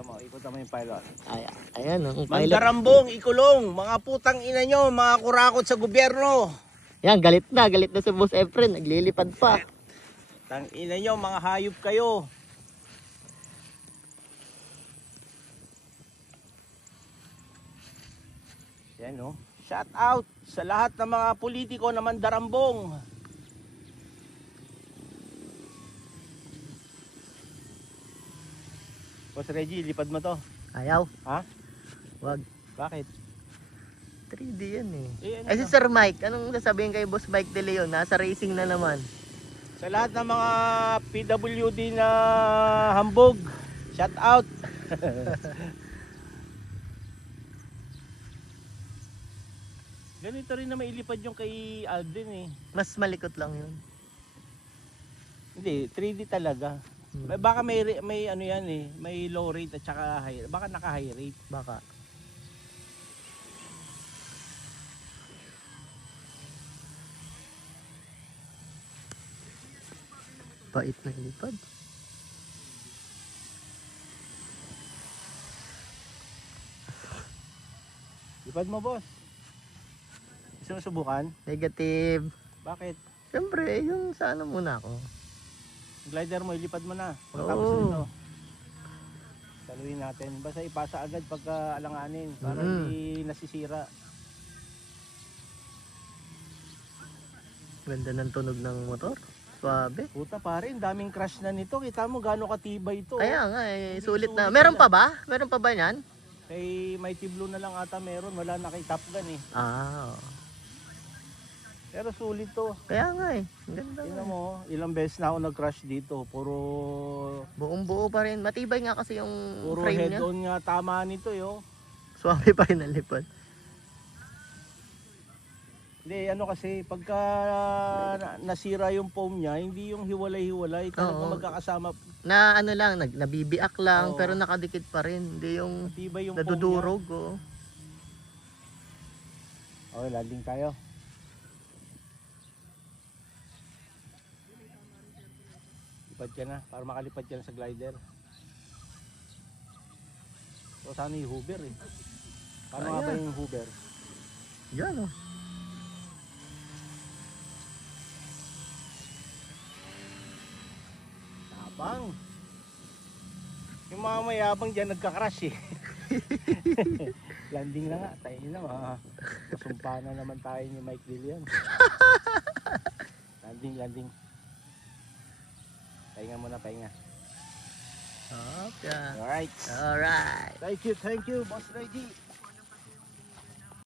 ikutan mo yung pilot. Ayan, ang pilot. Mandarambong, ikulong, mga putang ina nyo, mga kurakot sa gobyerno. Yan, galit na si Boss Efren, naglilipad pa. Tang ina nyo, mga hayop kayo. Yan o. Shout out sa lahat ng mga politiko na mandarambong. Boss Reggie, lipad mo to. Ayaw. Ha? Wag. Bakit? 3D yan eh. Ano Ay si Sir Mike, anong sasabihin kay Boss Mike De Leon? Nasa racing na naman. Sa lahat ng mga PWD na hambog, shout out. Ganito rin na mailipad yung kay Alden eh. Mas malikot lang yun. Hindi, 3D talaga. Baka may ano yan eh, may low rate at saka high, baka naka high rate. Baka. Bait na lipad. Lipad mo, boss. Gusto mo subukan? Negative. Bakit? Siyempre, yung sa ano muna ako. Glider mo, ilipad mo na. Pagkatapos nito. Saluhin natin. Basta ipasa agad pagka alanganin para hindi nasisira. Ganda ng tunog ng motor. Suabe. Puta pare, daming crash na nito. Kita mo gaano katibay ito. Kaya nga eh, sulit na. Meron pa ba? Meron pa ba yan? Kay Mighty Blue na lang ata meron. Wala na kay Top Gun eh. Ah. Pero sulit to. Kaya nga eh. Ganda. Tingnan mo, ilang beses na ako nag-crash dito. Puro buong buo pa rin. Matibay nga kasi yung puro frame head niya. on nga tama nito yo. Suabe pa rin ang lipad. Hindi, ano kasi, pagka nasira yung foam niya, hindi yung hiwalay-hiwalay, talagang magkakasama. Na ano lang, nabibiak lang, Oo. pero nakadikit pa rin. Hindi yung Matibay yung nadudurog. foam niya. Okay, landing tayo. Lipad ka na, para makalipad ka na sa glider. So, sana yung hover eh. Paano nga ba yung hover? Yan oh. Tabang. Yung mga mayabang dyan nagka-crash eh. Landing na nga, tayo na masumpa na naman tayo ni Mike Dilian. Landing. Pahinga muna, pahinga. Okay. Alright. Alright. Thank you, Boss Reggie.